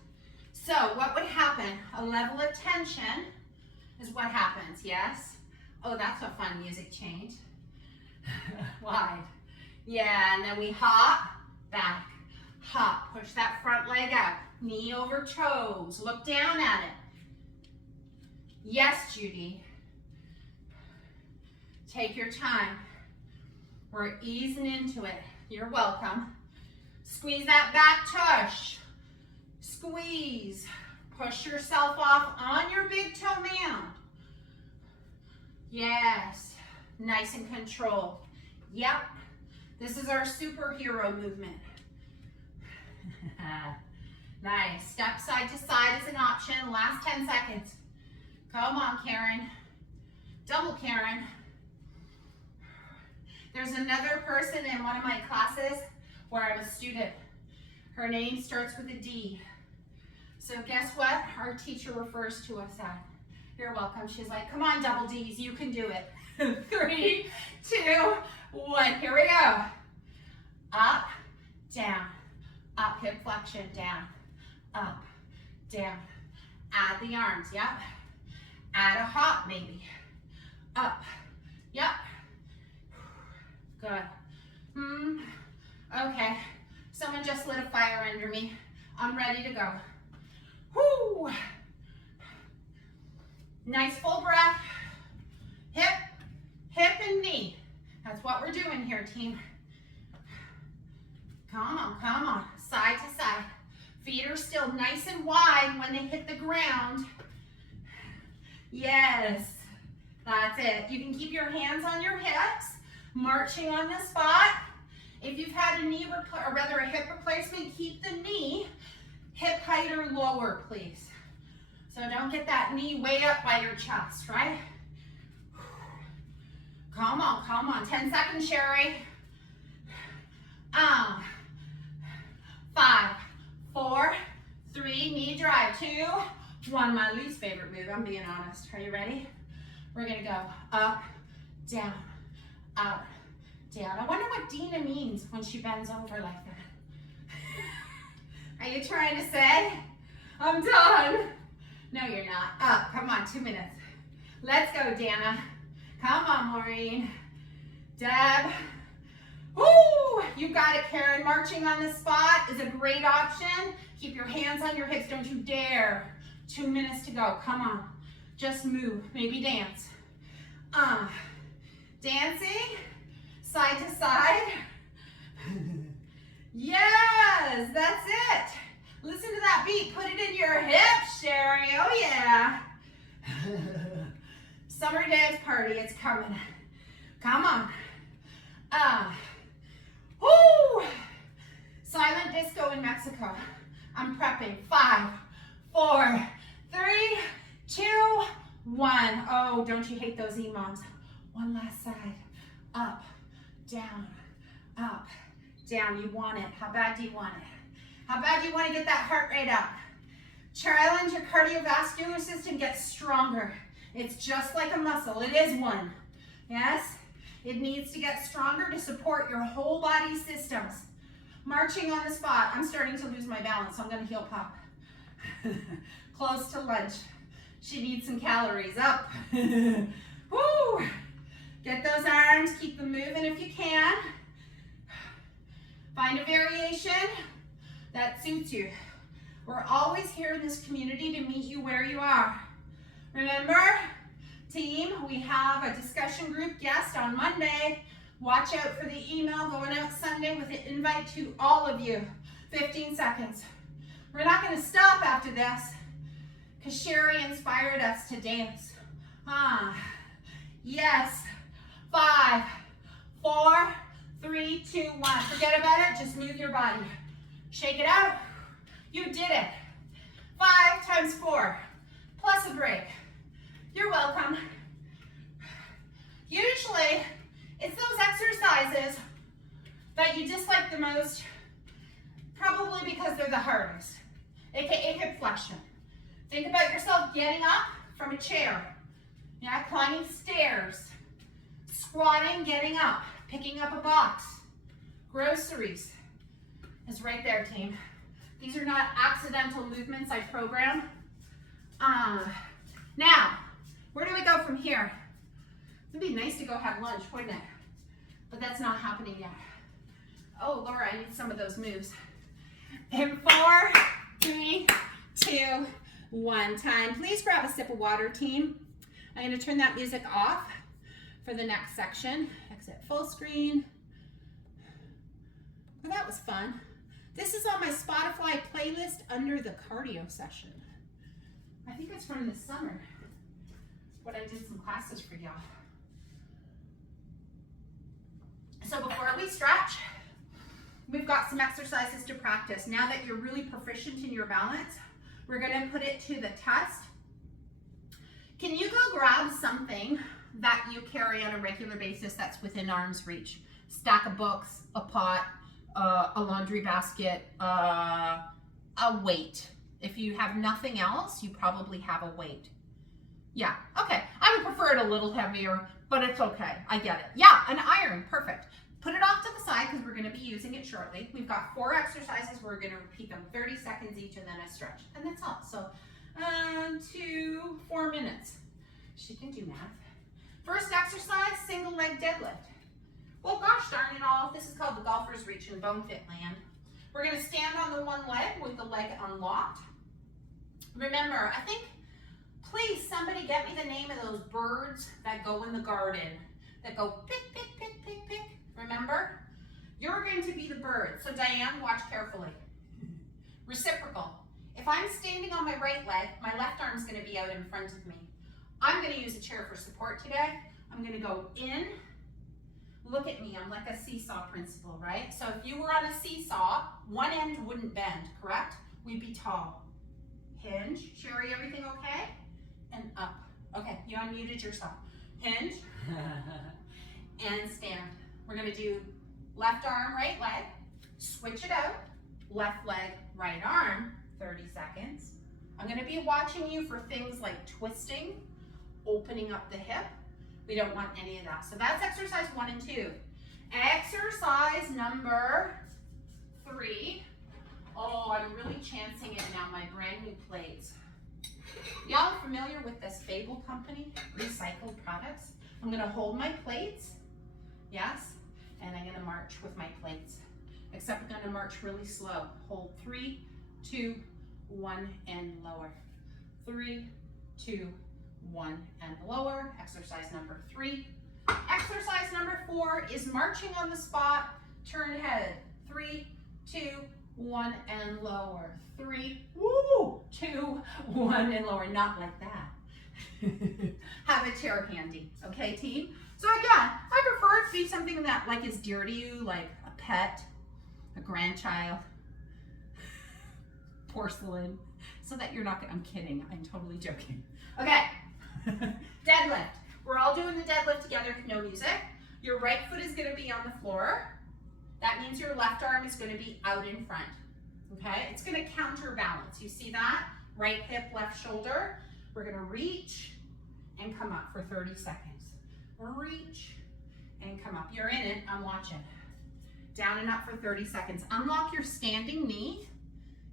So what would happen? A level of tension is what happens, yes? Oh, that's a fun music change. Wide. Yeah, and then we hop, back, hop. Push that front leg up. Knee over toes. Look down at it. Yes, Judy. Take your time. We're easing into it. You're welcome. Squeeze that back tush. Squeeze. Push yourself off on your big toe mound. Yes. Nice and controlled. Yep. This is our superhero movement. Nice. Step side to side is an option. Last 10 seconds. Come on, Karen. Double Karen. There's another person in one of my classes where I'm a student. Her name starts with a D. So guess what? Our teacher refers to us as. You're welcome. She's like, come on, double D's, you can do it. 3, 2, 1. Here we go. Up, down, up, hip flexion, down, up, down. Add the arms, yep. Add a hop maybe. Up, yep. Good. Okay. Someone just lit a fire under me. I'm ready to go. Whoo! Nice full breath. Hip, and knee. That's what we're doing here, team. Come on. Side to side. Feet are still nice and wide when they hit the ground. Yes, that's it. You can keep your hands on your hips, marching on the spot. If you've had a a hip replacement, keep the knee hip height or lower, please. So don't get that knee way up by your chest, right? Come on. 10 seconds, Sherry. 5, 4, 3, knee drive, 2, 1. My least favorite move, I'm being honest. Are you ready? We're gonna go up, down, up, down. I wonder what Dina means when she bends over like that. Are you trying to say, I'm done? No, you're not. Up, come on, 2 minutes. Let's go, Dana. Come on, Maureen. Deb. Woo! You got it, Karen. Marching on the spot is a great option. Keep your hands on your hips. Don't you dare. 2 minutes to go. Come on. Just move. Maybe dance. Dancing. Side to side. Yes, that's it. Listen to that beat. Put it in your hips, Sherry. Oh, yeah. Summer dance party. It's coming. Come on. Woo! Silent disco in Mexico. I'm prepping. 5, 4, 3, 2, 1. Oh, don't you hate those EMOMs? One last side. Up, down, up, down. You want it. How bad do you want it? How bad do you want to get that heart rate up? Challenge your cardiovascular system, get stronger. It's just like a muscle. It is one. Yes? It needs to get stronger to support your whole body systems. Marching on the spot. I'm starting to lose my balance, so I'm going to heel pop. Close to lunch. She needs some calories. Up. Woo! Get those arms. Keep them moving if you can. Find a variation that suits you. We're always here in this community to meet you where you are. Remember, team, we have a discussion group guest on Monday. Watch out for the email going out Sunday with an invite to all of you. 15 seconds. We're not going to stop after this because Sherry inspired us to dance. Yes. 5, 4, 3, 2, 1. Forget about it. Just move your body. Shake it out. You did it. 5 times 4 plus a break. You're welcome. Usually, it's those exercises that you dislike the most, probably because they're the hardest, aka hip flexion. Think about yourself getting up from a chair, yeah, climbing stairs, squatting, getting up, picking up a box, groceries. It's right there, team. These are not accidental movements I program. Now, where do we go from here? It'd be nice to go have lunch, wouldn't it? But that's not happening yet. Oh, Laura, I need some of those moves. In 4, 3, 2, 1. Time. Please grab a sip of water, team. I'm going to turn that music off for the next section. Exit full screen. Well, that was fun. This is on my Spotify playlist under the cardio session. I think it's from this summer, when I did some classes for y'all. So before we stretch, we've got some exercises to practice. Now that you're really proficient in your balance, we're going to put it to the test. Can you go grab something that you carry on a regular basis that's within arm's reach? Stack of books, a pot, a laundry basket, a weight. If you have nothing else, you probably have a weight. Yeah, okay. I would prefer it a little heavier, but it's okay. I get it. Yeah, an iron, perfect. Put it off to the side because we're going to be using it shortly. We've got 4 exercises. We're going to repeat them 30 seconds each and then a stretch. And that's all. So 4 minutes. She can do math. First exercise, single leg deadlift. Well, gosh darn it all. This is called the golfer's reach in BoneFit land. We're going to stand on the one leg with the leg unlocked. Remember, I think, please, somebody get me the name of those birds that go in the garden, that go pick, pick, pick, pick, pick. Remember? You're going to be the bird. So Diane, watch carefully. Reciprocal. If I'm standing on my right leg, my left arm is going to be out in front of me. I'm going to use a chair for support today. I'm going to go in. Look at me. I'm like a seesaw principle, right? So if you were on a seesaw, one end wouldn't bend, correct? We'd be tall. Hinge. Sherry, everything okay? And up. Okay, you unmuted yourself. Hinge. And stand. We're going to do left arm, right leg. Switch it out. Left leg, right arm. 30 seconds. I'm going to be watching you for things like twisting, opening up the hip. We don't want any of that. So that's exercise 1 and 2. Exercise number 3. Oh, I'm really chancing it now, my brand new plates. Y'all are familiar with this Fable company, recycled products? I'm gonna hold my plates, yes, and I'm gonna march with my plates. Except I'm gonna march really slow. Hold 3, 2, 1, and lower. 3, 2, 1, and lower. Exercise number 3. Exercise number 4 is marching on the spot, turn head. 3, 2, 1, and lower. 3, 2, 1, and lower. Not like that. Have a chair handy, okay, team? So again, I prefer it to be something that like is dear to you, like a pet, a grandchild, porcelain, so that you're not, I'm kidding, I'm totally joking. Okay, deadlift. We're all doing the deadlift together with no music. Your right foot is gonna be on the floor. That means your left arm is gonna be out in front, okay? It's gonna counterbalance, you see that? Right hip, left shoulder. We're gonna reach and come up for 30 seconds. Reach and come up. You're in it, I'm watching. Down and up for 30 seconds. Unlock your standing knee.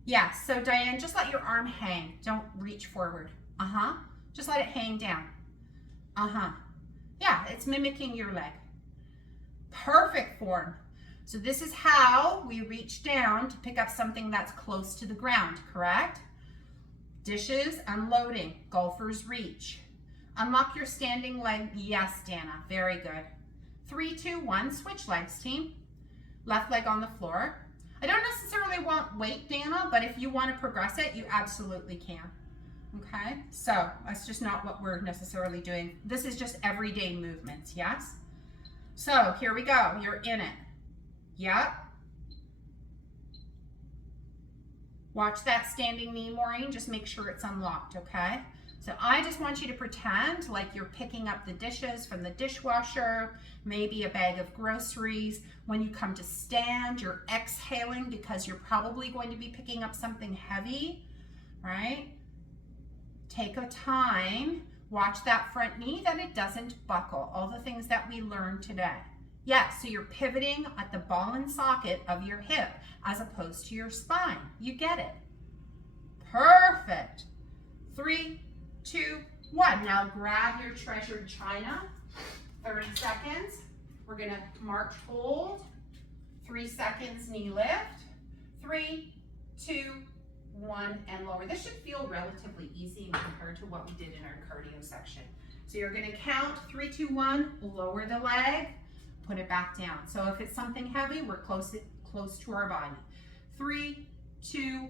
Yes, so Diane, just let your arm hang. Don't reach forward. Just let it hang down. Yeah, it's mimicking your leg. Perfect form. So this is how we reach down to pick up something that's close to the ground, correct? Dishes, unloading, golfer's reach. Unlock your standing leg. Yes, Dana, very good. 3, 2, 1, switch legs, team. Left leg on the floor. I don't necessarily want weight, Dana, but if you want to progress it, you absolutely can. Okay, so that's just not what we're necessarily doing. This is just everyday movements, yes? So here we go, you're in it. Yep. Watch that standing knee, Maureen, just make sure it's unlocked, okay? So I just want you to pretend like you're picking up the dishes from the dishwasher, maybe a bag of groceries. When you come to stand, you're exhaling because you're probably going to be picking up something heavy, right? Take a time, watch that front knee, that it doesn't buckle. All the things that we learned today. Yes, so you're pivoting at the ball and socket of your hip as opposed to your spine. You get it. Perfect. 3, 2, 1. Now grab your treasured china. 30 seconds. We're gonna march, hold. 3 seconds, knee lift. 3, 2, 1, and lower. This should feel relatively easy compared to what we did in our cardio section. So you're gonna count 3, 2, 1, lower the leg, put it back down. So if it's something heavy, we're close to our body. 3, 2,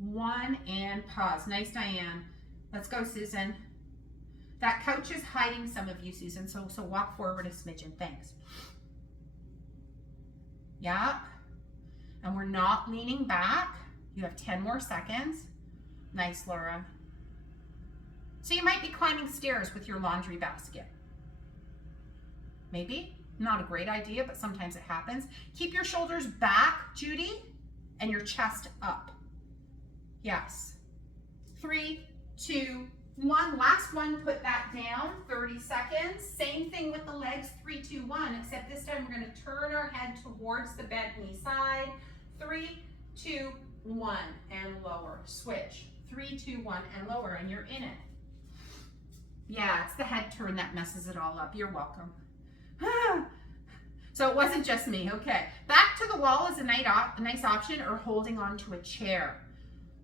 1, and pause. Nice, Diane. Let's go, Susan. That couch is hiding some of you, Susan, so walk forward a smidgen. Thanks. Yep. And we're not leaning back. You have 10 more seconds. Nice, Laura. So you might be climbing stairs with your laundry basket. Maybe. Not a great idea, but sometimes it happens. Keep your shoulders back, Judy, and your chest up. Yes. 3, 2, 1. Last one, put that down. 30 seconds. Same thing with the legs. 3, 2, 1, except this time we're going to turn our head towards the bent knee side. 3, 2, 1, and lower. Switch. 3, 2, 1, and lower, and you're in it. Yeah, it's the head turn that messes it all up. You're welcome. So it wasn't just me. Okay, back to the wall is a nice option, or holding onto a chair.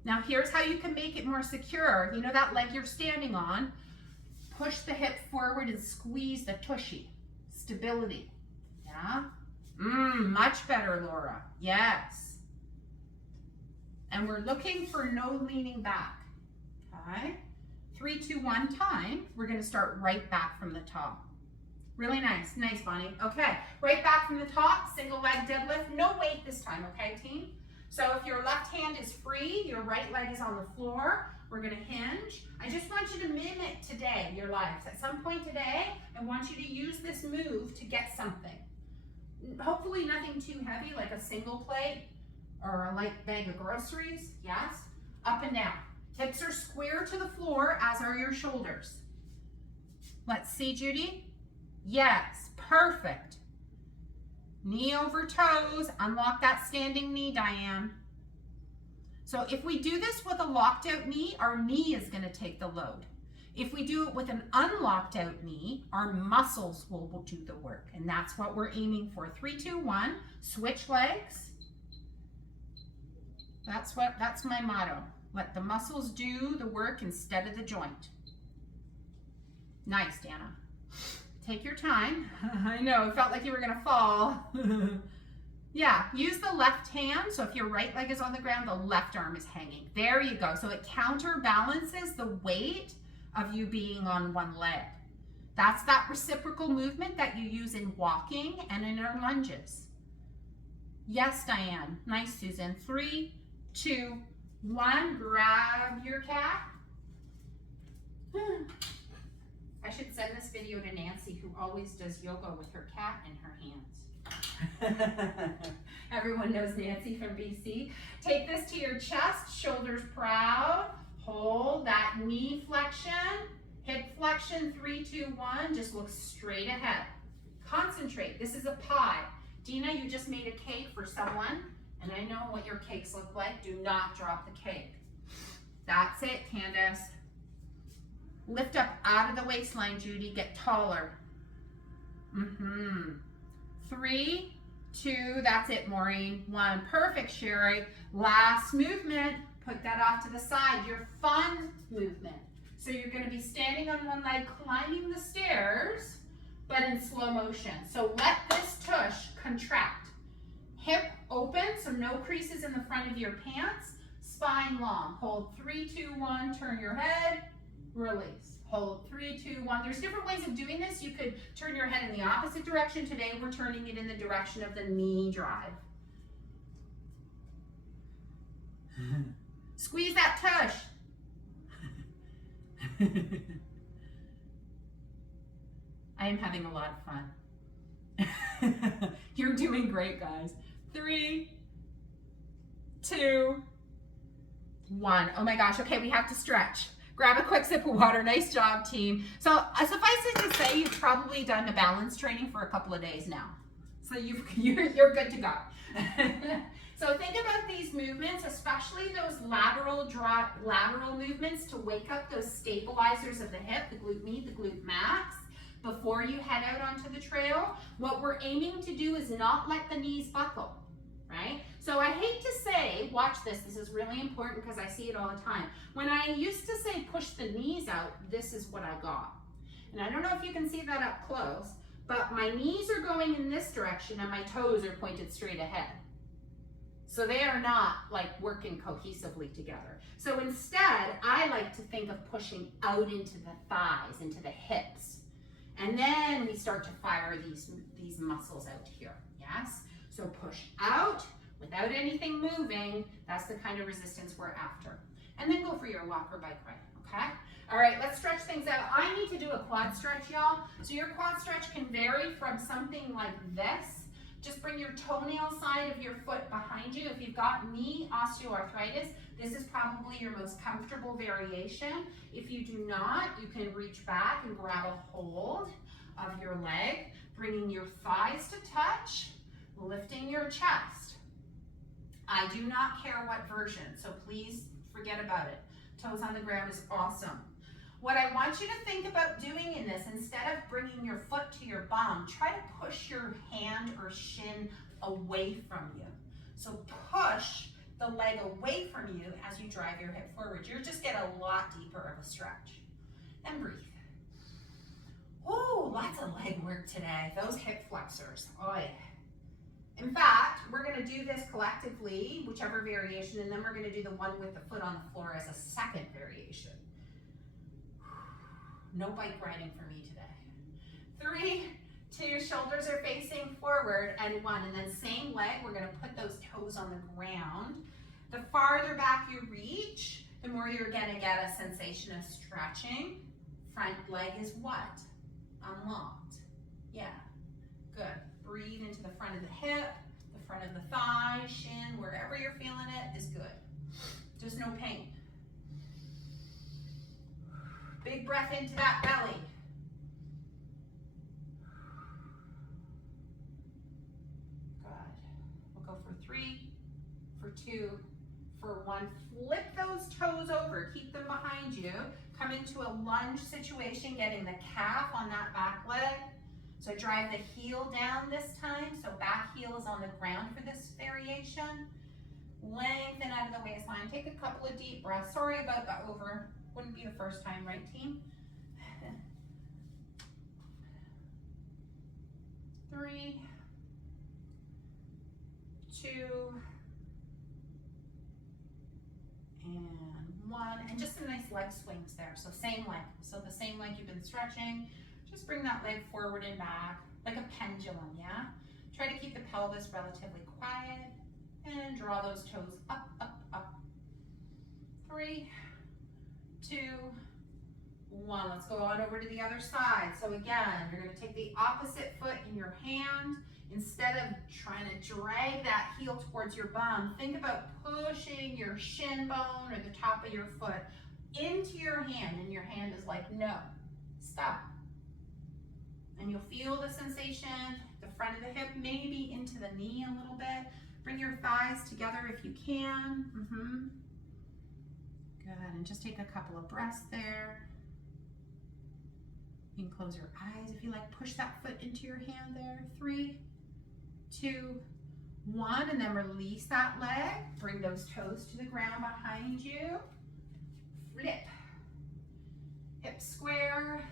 Now here's how you can make it more secure. You know that leg you're standing on? Push the hip forward and squeeze the tushy. Stability. Yeah? Much better, Laura. Yes. And we're looking for no leaning back. Okay? 3, 2, 1 time. We're going to start right back from the top. Really nice. Nice, Bonnie. Okay, right back from the top, single leg deadlift. No weight this time, okay, team? So if your left hand is free, your right leg is on the floor, we're gonna hinge. I just want you to mimic today your lives. At some point today, I want you to use this move to get something. Hopefully nothing too heavy, like a single plate or a light bag of groceries, yes? Up and down. Hips are square to the floor, as are your shoulders. Let's see, Judy. Yes, perfect. Knee over toes, unlock that standing knee, Diane. So if we do this with a locked out knee, our knee is going to take the load. If we do it with an unlocked out knee, our muscles will do the work, and that's what we're aiming for. 3, 2, 1, switch legs. That's my motto. Let the muscles do the work instead of the joint. Nice, Dana. Take your time. I know, it felt like you were gonna fall. Yeah, use the left hand. So if your right leg is on the ground, the left arm is hanging. There you go. So it counterbalances the weight of you being on one leg. That's that reciprocal movement that you use in walking and in our lunges. Yes, Diane. Nice, Susan. 3, 2, 1. Grab your cat. I should send this video to Nancy, who always does yoga with her cat in her hands. Everyone knows Nancy from BC. Take this to your chest, shoulders proud. Hold that knee flexion, hip flexion. 3, 2, 1. Just look straight ahead. Concentrate. This is a pie. Dina, you just made a cake for someone, and I know what your cakes look like. Do not drop the cake. That's it, Candace. Lift up out of the waistline, Judy. Get taller. 3, 2, that's it, Maureen. 1, perfect, Sherry. Last movement, put that off to the side, your fun movement. So you're gonna be standing on one leg, climbing the stairs, but in slow motion. So let this tush contract. Hip open, so no creases in the front of your pants. Spine long. Hold 3, 2, 1, turn your head, release. Hold 3, 2, 1. There's different ways of doing this. You could turn your head in the opposite direction. Today we're turning it in the direction of the knee drive. Squeeze that tush. I am having a lot of fun. You're doing great, guys. 3, 2, 1. Oh my gosh, okay, we have to stretch. Grab a quick sip of water. Nice job, team. So suffice it to say, you've probably done the balance training for a couple of days now. So you're good to go. So think about these movements, especially those lateral movements to wake up those stabilizers of the hip, the glute med, the glute max, before you head out onto the trail. What we're aiming to do is not let the knees buckle, right? So I hate to say, watch this is really important because I see it all the time. When I used to say push the knees out, this is what I got. And I don't know if you can see that up close, but my knees are going in this direction and my toes are pointed straight ahead. So they are not like working cohesively together. So instead, I like to think of pushing out into the thighs, into the hips. And then we start to fire these muscles out here, yes? So push out without anything moving. That's the kind of resistance we're after. And then go for your walk or bike ride, okay? All right, let's stretch things out. I need to do a quad stretch, y'all. So your quad stretch can vary from something like this. Just bring your toenail side of your foot behind you. If you've got knee osteoarthritis, this is probably your most comfortable variation. If you do not, you can reach back and grab a hold of your leg, bringing your thighs to touch, lifting your chest. I do not care what version, so please forget about it. Toes on the ground is awesome. What I want you to think about doing in this, instead of bringing your foot to your bum, try to push your hand or shin away from you. So push the leg away from you as you drive your hip forward. You'll just get a lot deeper of a stretch. And breathe. Oh, lots of leg work today. Those hip flexors. Oh yeah. In fact, we're going to do this collectively, whichever variation, and then we're going to do the one with the foot on the floor as a second variation. No bike riding for me today. 3, 2, shoulders are facing forward, and 1. And then same leg, we're going to put those toes on the ground. The farther back you reach, the more you're going to get a sensation of stretching. Front leg is what? Unlocked. Yeah, good. Breathe into the front of the hip, the front of the thigh, shin, wherever you're feeling it is good. Just no pain. Big breath into that belly. Good. We'll go for 3, for 2, for 1. Flip those toes over. Keep them behind you. Come into a lunge situation, getting the calf on that back leg. So drive the heel down this time. So back heel is on the ground for this variation. Lengthen out of the waistline. Take a couple of deep breaths. Sorry about the over. Wouldn't be the first time, right, team? 3, 2, and 1. And just some nice leg swings there. So same leg. So the same leg you've been stretching. Just bring that leg forward and back like a pendulum, yeah? Try to keep the pelvis relatively quiet and draw those toes up, up, up. 3, 2, 1. Let's go on over to the other side. So again, you're going to take the opposite foot in your hand. Instead of trying to drag that heel towards your bum, think about pushing your shin bone or the top of your foot into your hand, and your hand is like, no, stop. And you'll feel the sensation, the front of the hip, maybe into the knee a little bit. Bring your thighs together if you can. Good, and just take a couple of breaths there. You can close your eyes if you like. Push that foot into your hand there. 3, 2, 1, and then release that leg. Bring those toes to the ground behind you. Flip. Hips square,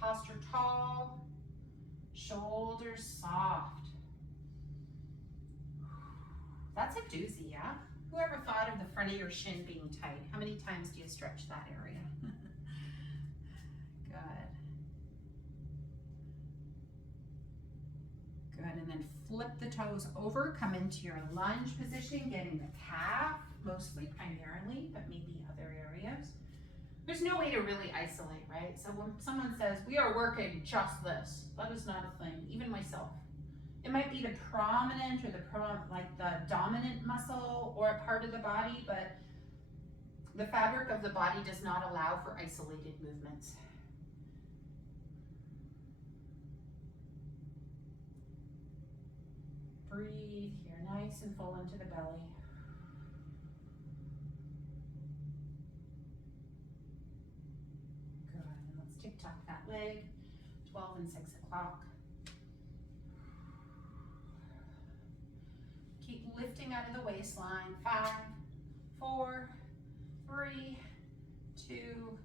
posture tall, shoulders soft. That's a doozy, yeah? Whoever thought of the front of your shin being tight? How many times do you stretch that area? Good. Good, and then flip the toes over, come into your lunge position, getting the calf, mostly, primarily, but maybe other areas. There's no way to really isolate, right? So when someone says, we are working just this, that is not a thing, even myself. It might be the prominent or the dominant muscle or a part of the body, but the fabric of the body does not allow for isolated movements. Breathe here, nice and full into the belly. Good, and let's tick-tock that leg, 12 and 6 o'clock. Keep lifting out of the waistline, 5, 4, 3, 2,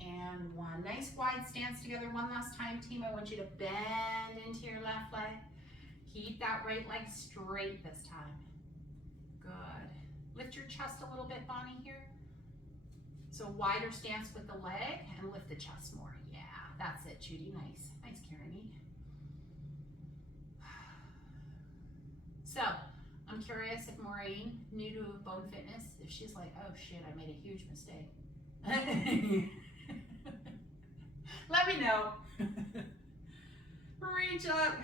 and 1. Nice wide stance together. One last time, team. I want you to bend into your left leg. Keep that right leg straight this time. Good. Lift your chest a little bit, Bonnie, here. So wider stance with the leg and lift the chest more. Yeah, that's it, Judy. Nice. Nice, Karen. So, I'm curious if Maureen, new to BoneFitness, if she's like, oh shit, I made a huge mistake. Let me know. Reach up.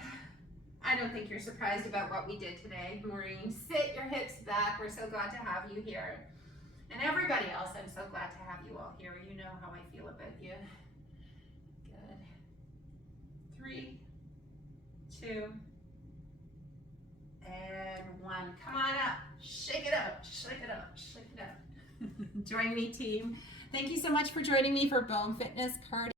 I don't think you're surprised about what we did today, Maureen. Sit your hips back. We're so glad to have you here. And everybody else, I'm so glad to have you all here. You know how I feel about you. Good. 3, 2, and 1. Come on up. Shake it up. Shake it up. Shake it up. Join me, team. Thank you so much for joining me for BoneFitness CARDIO.